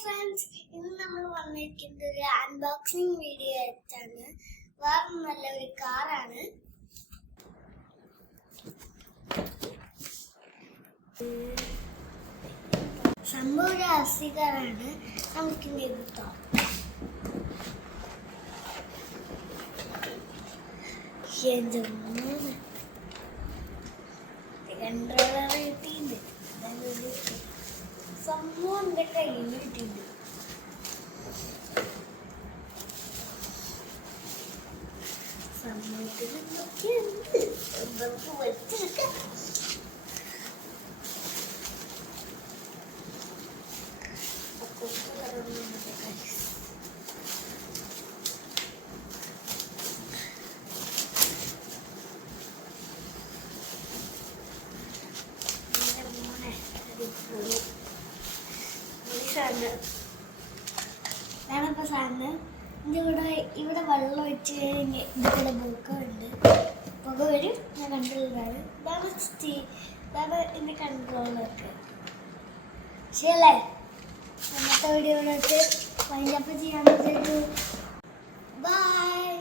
Friends, ഇന്ന് നമ്മൾ വന്നിരിക്കുന്നത് ഒരു അൺബോക്സിംഗ് വീഡിയോ ആയിട്ടാണ്. വേറെ നല്ലൊരു കാറാണ്. സംഭവം ഒരു അസി കാറാണ്. നമുക്കിന്ന് ഇത് തുറക്കാം. കൺട്രോളർ കിട്ടിയിട്ടുണ്ട്. സംഭവം എൻ്റെ കയ്യിൽ കിട്ടിയിട്ടുണ്ട്. സംഭവത്തിൽ എന്തൊക്കെയുണ്ട് നമുക്ക് വെച്ചെടുക്കാം. വേണപ്പോ സാറിന് ഇവിടെ വെള്ളം ഒഴിച്ച് ഇതിവിടെ പുക വരും. ഞാൻ കൺട്രോളറാണ്. ഇതാണ് എൻ്റെ കൺട്രോളറൊക്കെ. ശരിയല്ലേ? അന്നത്തെ വീഡിയോ വൈൻഡപ്പ് ചെയ്യാൻ പറ്റും. ബൈ.